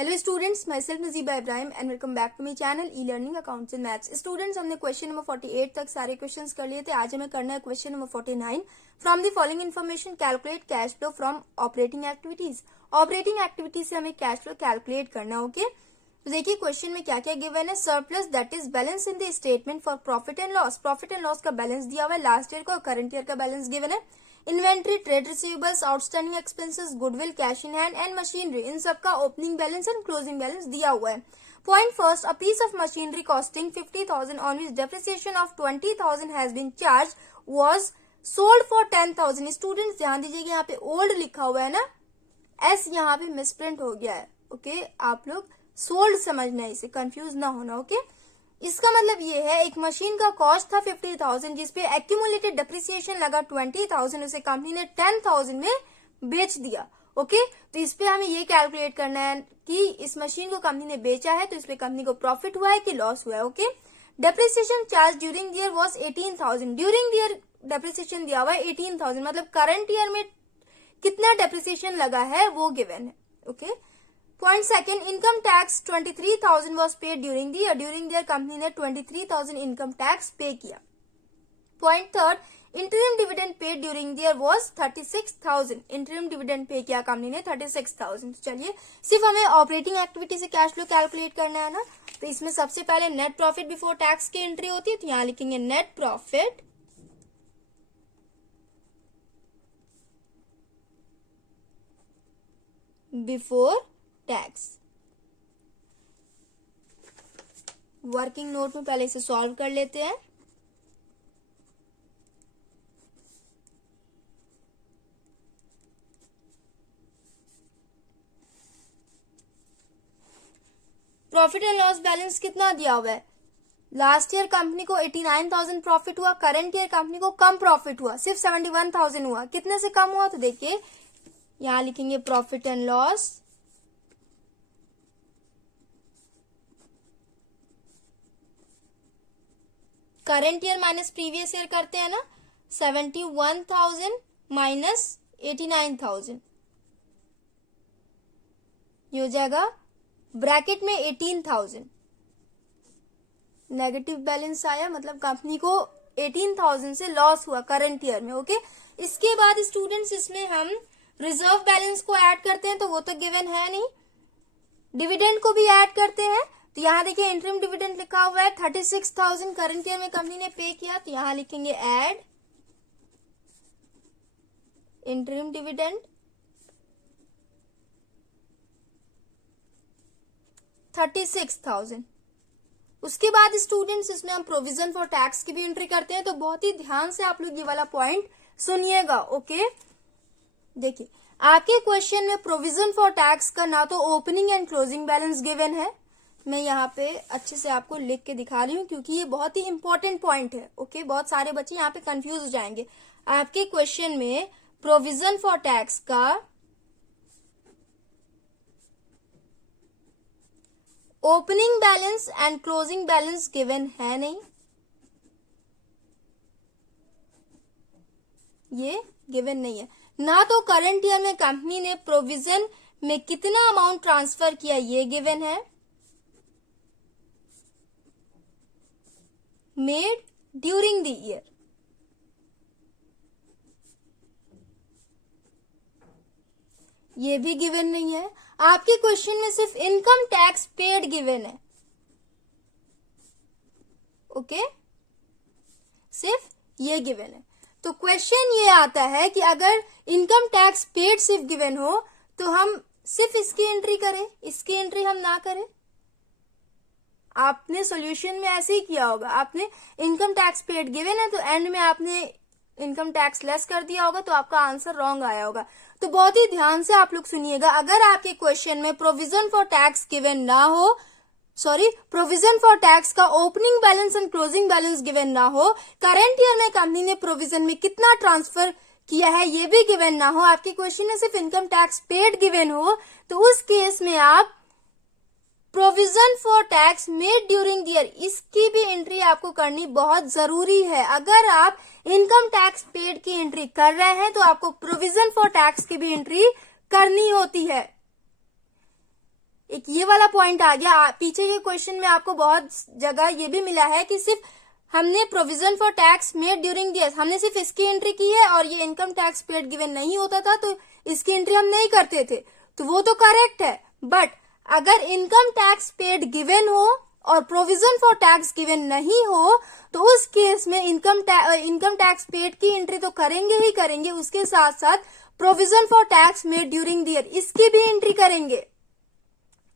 Hello students, myself Najiba Ibrahim and welcome back to my channel e learning accounts and maths. Students, हमने question number 48 तक सारे questions कर लिए थे। आज हमें करना है question number 49। From the following information calculate cash flow from operating activities. Operating activities से हमें कैश फ्लो कैलकुलेट करना है। ओके, तो देखिए क्वेश्चन में क्या क्या गिवन है। Surplus that is balance in the statement for profit and loss. Profit and loss का बैलेंस दिया हुआ है, लास्ट ईयर का और करंट ईयर का बैलेंस गिवन है। Inventory, trade receivables, outstanding expenses, goodwill, cash in hand and machinery, इन सबका opening balance and closing balance दिया हुआ है। Point first, a piece of machinery costing 50,000 on which depreciation of 20,000 has been charge was sold for 10,000। Students ध्यान दीजिएगा, यहाँ पे old लिखा हुआ है ना, एस यहाँ पे मिसप्रिंट हो गया है। ओके, आप लोग सोल्ड समझना है, इसे कंफ्यूज ना होना। ओके, इसका मतलब ये है एक मशीन का कॉस्ट था 50,000 जिसपे एक्यूमुलेटेड डेप्रिसिएशन लगा 20,000, उसे कंपनी ने 10,000 में बेच दिया। ओके, तो इस पे हमें ये कैलकुलेट करना है कि इस मशीन को कंपनी ने बेचा है तो इस पे कंपनी को प्रॉफिट हुआ है कि लॉस हुआ है। Okay, depreciation charge during the year was 18,000। During the year depreciation दिया हुआ है 18,000, मतलब करंट ईयर में कितना डेप्रिसिएशन लगा है वो गिवन है। Okay, point second, income tax 23,000 was paid during the year. During the year company ने 23,000 इनकम टैक्स पे किया। Point third, interim dividend paid during the year was 36,000। Interim dividend pay किया कंपनी ने 36,000। चलिए, सिर्फ हमें ऑपरेटिंग एक्टिविटी से cash flow calculate करना है ना, तो इसमें सबसे पहले नेट प्रॉफिट बिफोर टैक्स की एंट्री होती है, तो यहां लिखेंगे net profit before tax. Working note में पहले इसे सॉल्व कर लेते हैं। प्रॉफिट एंड लॉस बैलेंस कितना दिया हुआ है। लास्ट ईयर कंपनी को 89,000 प्रॉफिट हुआ, करंट ईयर कंपनी को कम प्रॉफिट हुआ, सिर्फ 71,000 हुआ। कितने से कम हुआ, तो देखिए यहां लिखेंगे profit and loss current year minus previous year करते हैं ना, 71,000 माइनस 89,000, ये हो जाएगा ब्रैकेट में 18,000। नेगेटिव बैलेंस आया, मतलब कंपनी को 18,000 से लॉस हुआ करंट ईयर में। ओके, इसके बाद स्टूडेंट्स इसमें हम रिजर्व बैलेंस को ऐड करते हैं, तो वो तो गिवन है नहीं। डिविडेंड को भी ऐड करते हैं, तो यहां देखिए इंटरिम डिविडेंड लिखा हुआ है 36,000 करंट ईयर में कंपनी ने पे किया, तो यहां लिखेंगे ऐड इंटरिम डिविडेंड 36,000। उसके बाद स्टूडेंट्स इसमें हम प्रोविजन फॉर टैक्स की भी एंट्री करते हैं, तो बहुत ही ध्यान से आप लोग ये वाला पॉइंट सुनिएगा। ओके, देखिए आपके क्वेश्चन में प्रोविजन फॉर टैक्स का ना तो opening and closing balance given है, मैं यहाँ पे अच्छे से आपको लिख के दिखा रही हूँ क्योंकि ये बहुत ही इंपॉर्टेंट पॉइंट है। ओके, बहुत सारे बच्चे यहाँ पे कंफ्यूज हो जाएंगे। आपके क्वेश्चन में प्रोविजन फॉर टैक्स का opening balance and closing balance given है नहीं, ये गिवन नहीं है। ना तो करंट ईयर में कंपनी ने प्रोविजन में कितना अमाउंट ट्रांसफर किया ये गिवन है, मेड ड्यूरिंग द ईयर, ये भी गिवन नहीं है। आपके क्वेश्चन में सिर्फ इनकम टैक्स पेड गिवन है। ओके, सिर्फ ये गिवन है। तो क्वेश्चन ये आता है कि अगर इनकम टैक्स पेड सिर्फ गिवन हो तो हम सिर्फ इसकी एंट्री करें, इसकी एंट्री हम ना करें। आपने सॉल्यूशन में ऐसे ही किया होगा, आपने इनकम टैक्स पेड गिवन है तो एंड में आपने इनकम टैक्स लेस कर दिया होगा, तो आपका आंसर रॉन्ग आया होगा। तो बहुत ही ध्यान से आप लोग सुनिएगा, अगर आपके क्वेश्चन में प्रोविजन फॉर टैक्स गिवन ना हो, प्रोविजन फॉर टैक्स का opening balance and closing balance given ना हो, करंट ईयर में कंपनी ने प्रोविजन में कितना ट्रांसफर किया है ये भी गिवन ना हो, आपके क्वेश्चन में सिर्फ इनकम टैक्स पेड गिवन हो, तो उस केस में आप provision for tax made during the year, इसकी भी एंट्री आपको करनी बहुत जरूरी है। अगर आप इनकम टैक्स पेड की एंट्री कर रहे हैं तो आपको प्रोविजन फॉर टैक्स की भी एंट्री करनी होती है। एक ये वाला पॉइंट आ गया। पीछे ये क्वेश्चन में आपको बहुत जगह ये भी मिला है कि सिर्फ हमने provision for tax made during the year, हमने सिर्फ इसकी एंट्री की है और ये इनकम टैक्स पेड गिवन नहीं होता था तो इसकी एंट्री हम नहीं करते थे, तो वो तो करेक्ट है। बट अगर इनकम टैक्स पेड गिवन हो और प्रोविजन फॉर टैक्स गिवन नहीं हो तो उस केस में इनकम टैक्स पेड की एंट्री तो करेंगे ही करेंगे, उसके साथ साथ provision for tax made during the year इसकी भी एंट्री करेंगे।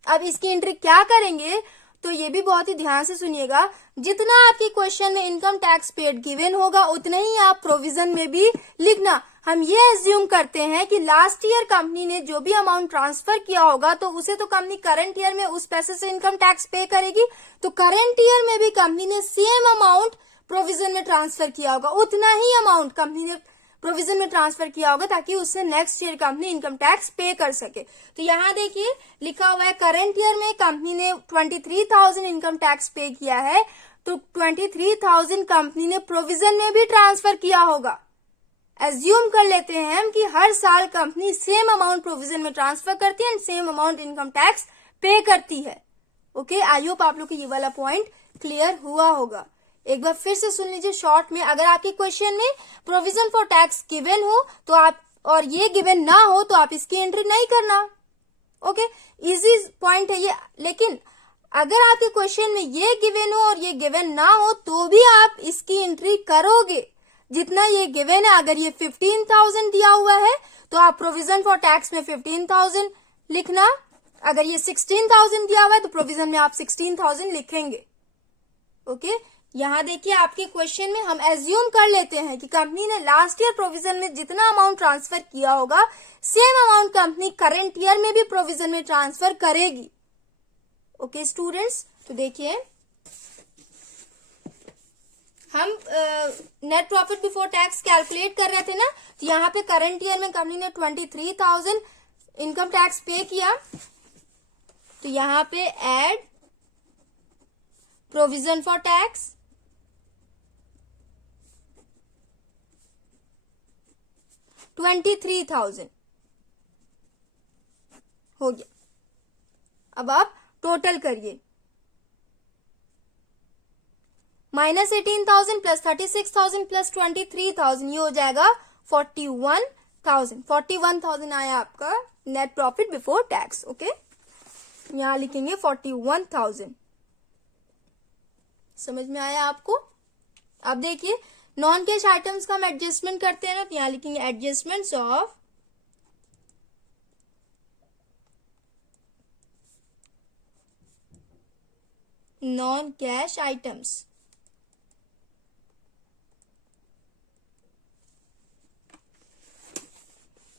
अब इसकी एंट्री क्या करेंगे तो ये भी बहुत ही ध्यान से सुनिएगा। जितना आपके क्वेश्चन में इनकम टैक्स पेड गिवन होगा उतना ही आप प्रोविजन में भी लिखना। हम ये एज्यूम करते हैं कि लास्ट ईयर कंपनी ने जो भी अमाउंट ट्रांसफर किया होगा तो उसे तो कंपनी करंट ईयर में उस पैसे से इनकम टैक्स पे करेगी, तो करंट ईयर में भी कंपनी ने सेम अमाउंट प्रोविजन में ट्रांसफर किया होगा, उतना ही अमाउंट कंपनी ने प्रोविजन में ट्रांसफर किया होगा ताकि उससे next year company income tax पे कर सके। तो यहाँ देखिए लिखा हुआ है करंट ईयर में कंपनी ने 23,000 इनकम टैक्स पे किया है, तो 23,000 कंपनी ने प्रोविजन में भी ट्रांसफर किया होगा। एज्यूम कर लेते हैं हम कि हर साल कंपनी सेम अमाउंट प्रोविजन में ट्रांसफर करती है and same amount income tax पे करती है। ओके, आई होप आप लोग को ये वाला पॉइंट क्लियर हुआ होगा। एक बार फिर से सुन लीजिए शॉर्ट में, अगर आपके क्वेश्चन में प्रोविजन फॉर टैक्स गिवन हो तो आप और ये गिवन ना हो तो आप इसकी एंट्री नहीं करना। ओके, इजी पॉइंट है ये। लेकिन अगर आपके क्वेश्चन में ये गिवन हो और ये गिवन ना हो तो भी आप इसकी एंट्री करोगे जितना ये गिवन है। अगर ये 15,000 दिया हुआ है तो आप प्रोविजन फॉर टैक्स में 15,000 लिखना, अगर ये 16,000 दिया हुआ है तो प्रोविजन में आप 16,000 लिखेंगे। ओके, यहाँ देखिए आपके क्वेश्चन में हम एज्यूम कर लेते हैं कि कंपनी ने लास्ट ईयर प्रोविजन में जितना अमाउंट ट्रांसफर किया होगा same amount company current year में भी प्रोविजन में ट्रांसफर करेगी। ओके स्टूडेंट्स, तो देखिए हम net profit before tax calculate कर रहे थे ना, तो यहाँ पे करंट ईयर में कंपनी ने 23,000 इनकम टैक्स पे किया, तो यहाँ पे ऐड प्रोविजन फॉर टैक्स, $23,000 हो गया। अब आप टोटल करिए, -18,000 प्लस 36,000 प्लस 23,000 ये हो जाएगा 41,000। 41,000 आया आपका net profit before tax. Okay, यहां लिखेंगे 41,000। समझ में आया आपको? अब देखिए नॉन कैश आइटम्स का हम एडजस्टमेंट करते हैं ना, तो यहां लिखेंगे adjustments of non cash items.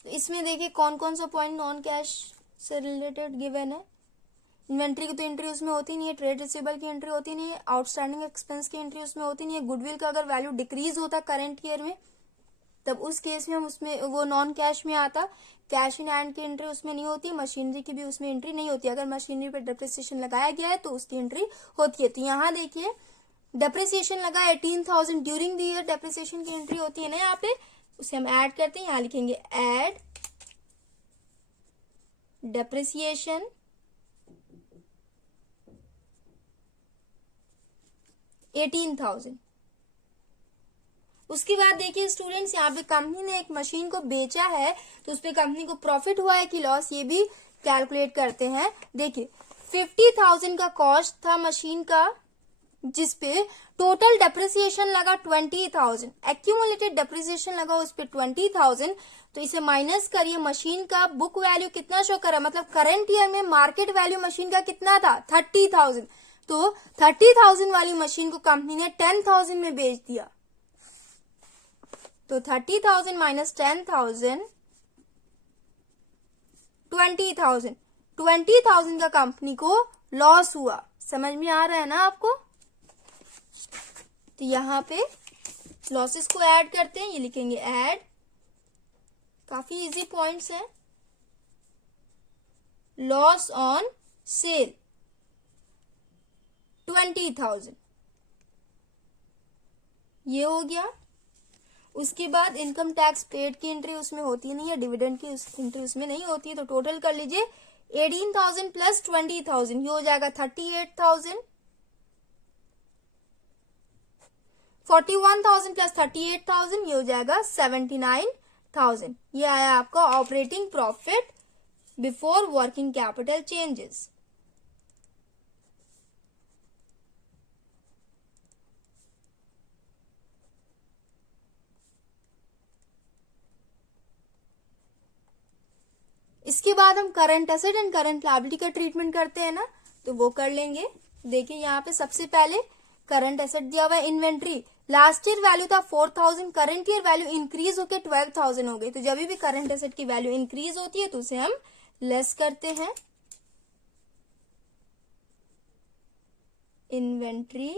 तो इसमें देखिए कौन कौन सा पॉइंट नॉन कैश से रिलेटेड गिवन है। इन्वेंट्री की तो एंट्री उसमें होती नहीं है, ट्रेड रिसीवेबल की एंट्री होती नहीं है, आउटस्टैंडिंग एक्सपेंस की एंट्री उसमें होती नहीं है, गुडविल का अगर वैल्यू डिक्रीज होता करंट ईयर में तब उस केस में हम उसमें वो नॉन कैश में आता। कैश इन हैंड की एंट्री उसमें नहीं होती, मशीनरी की भी उसमें एंट्री नहीं होती। अगर मशीनरी पर डेप्रिसिएशन लगाया गया है तो उसकी एंट्री होती है। तो यहाँ देखिए डेप्रिसिएशन लगा 18,000 ड्यूरिंग द ईयर, डेप्रिसिएशन की एंट्री होती है ना यहाँ पे, उसे हम ऐड करते हैं। यहाँ लिखेंगे ऐड डेप्रिसिएशन $18,000। उसके बाद देखिए स्टूडेंट्स यहाँ पे कंपनी ने एक मशीन को बेचा है तो उस पे कंपनी को प्रॉफिट हुआ है कि लॉस ये भी कैलकुलेट करते हैं। देखिए 50,000 का कॉस्ट था मशीन का, जिसपे टोटल डेप्रिसिएशन लगा 20,000, एक्यूमुलेटेड डेप्रिसिएशन लगा उस पे 20,000। तो इसे माइनस करिए, मशीन का बुक वैल्यू कितना शो कर रहा है, मतलब करंट ईयर में मार्केट वैल्यू मशीन का कितना था 30,000। तो 30,000 वाली मशीन को कंपनी ने 10,000 में बेच दिया। तो 30,000 माइनस 10,000 20,000, 20,000 का कंपनी को लॉस हुआ। समझ में आ रहा है ना आपको? तो यहाँ पे लॉसेस को ऐड करते हैं, ये लिखेंगे ऐड, काफी इजी पॉइंट्स हैं। लॉस ऑन सेल 20,000 ये हो गया। उसके बाद इनकम टैक्स पेड की एंट्री उसमें होती नहीं है, डिविडेंड की एंट्री उसमें नहीं होती है, तो टोटल कर लीजिए 18,000 प्लस 20,000 ये हो जाएगा 38,000। 41,000 प्लस 38,000 ये हो जाएगा 79,000। ये आया आपका operating profit before working capital changes. इसके बाद हम current asset and current liability का ट्रीटमेंट करते हैं ना, तो वो कर लेंगे। देखिए यहाँ पे सबसे पहले करंट एसेट दिया हुआ है इन्वेंट्री। लास्ट ईयर वैल्यू था 4,000, करंट ईयर वैल्यू इंक्रीज होकर 12,000 हो गई। तो जब भी करंट एसेट की वैल्यू इंक्रीज होती है तो उसे हम लेस करते हैं। इन्वेंट्री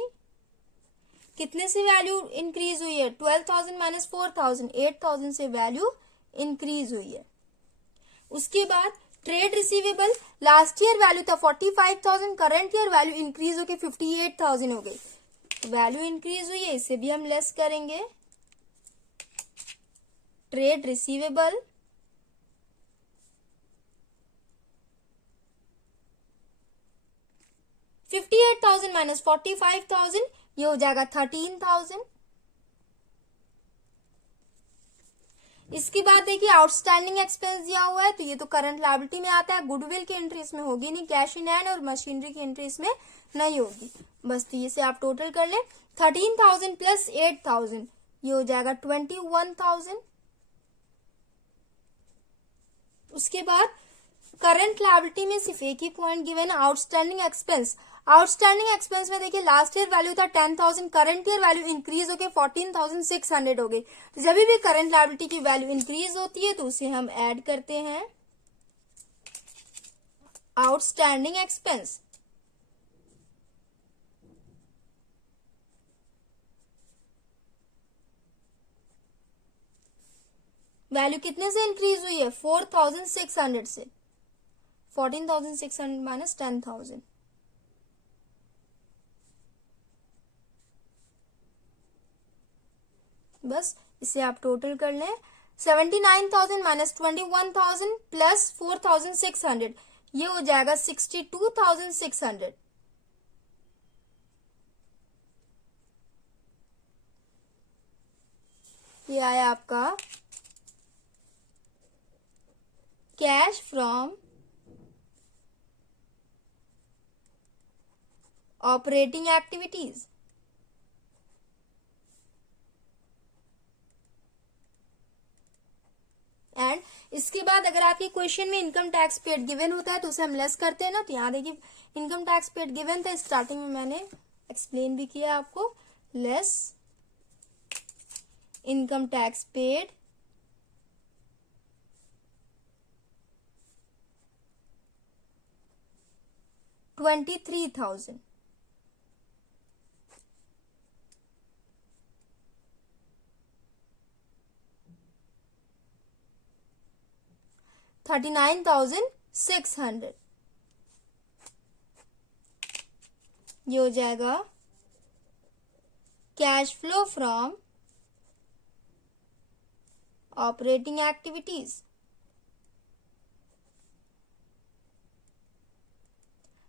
कितने से वैल्यू इंक्रीज हुई है? 12,000 माइनस 4,000, 8,000 से वैल्यू इंक्रीज हुई है। उसके बाद trade receivable, last year value था 45,000, करंट ईयर वैल्यू इंक्रीज होकर 58,000 हो गई। वैल्यू इंक्रीज हुई है, इसे भी हम लेस करेंगे। ट्रेड रिसीवेबल 58,000 माइनस 45,000 ये हो जाएगा 13,000। इसके बाद देखिए आउटस्टैंडिंग एक्सपेंस दिया हुआ है, तो ये तो करंट लायबिलिटी में आता है। गुडविल की एंट्री इसमें होगी नहीं, कैश इन हैंड और मशीनरी की एंट्री इसमें नहीं होगी। बस तो ये से आप टोटल कर ले। 13,000 प्लस 8,000 ये हो जाएगा 21,000। उसके बाद करंट लायबिलिटी में सिर्फ एक ही पॉइंट गिवन है, आउटस्टैंडिंग एक्सपेंस। आउटस्टैंडिंग एक्सपेंस में देखिए लास्ट ईयर वैल्यू था 10,000, करंट ईयर वैल्यू इंक्रीज होकर 14,600 हो गई। तो जब भी करंट लायबिलिटी की वैल्यू इंक्रीज होती है तो उसे हम ऐड करते हैं आउटस्टैंडिंग एक्सपेंस। वैल्यू कितने से इंक्रीज हुई है? 4,600 से। 14,600 माइनस 10,000, बस इसे आप टोटल कर लें। 79,000 माइनस 21,000 प्लस 4,600 ये हो जाएगा 62,600। ये आया आपका cash from operating activities. And इसके बाद अगर आपके क्वेश्चन में इनकम टैक्स पेड गिवन होता है तो उसे हम लेस करते हैं ना। तो यहाँ देखिए इनकम टैक्स पेड गिवन था, स्टार्टिंग में मैंने एक्सप्लेन भी किया आपको। Less income tax paid $23,000। $39,600 ये हो जाएगा cash flow from operating activities.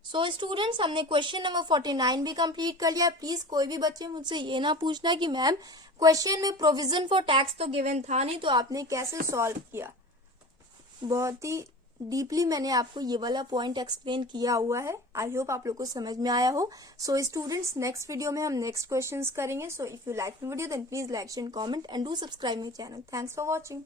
So students हमने क्वेश्चन नंबर 49 भी कंप्लीट कर लिया। प्लीज कोई भी बच्चे मुझसे ये ना पूछना कि मैम क्वेश्चन में प्रोविजन फॉर टैक्स तो गिवन था नहीं, तो आपने कैसे सॉल्व किया। बहुत ही डीपली मैंने आपको ये वाला पॉइंट एक्सप्लेन किया हुआ है। आई होप आप लोग को समझ में आया हो। सो स्टूडेंट्स नेक्स्ट वीडियो में हम नेक्स्ट क्वेश्चंस करेंगे। So if you like the video then please like and comment and do subscribe my channel. Thanks for watching.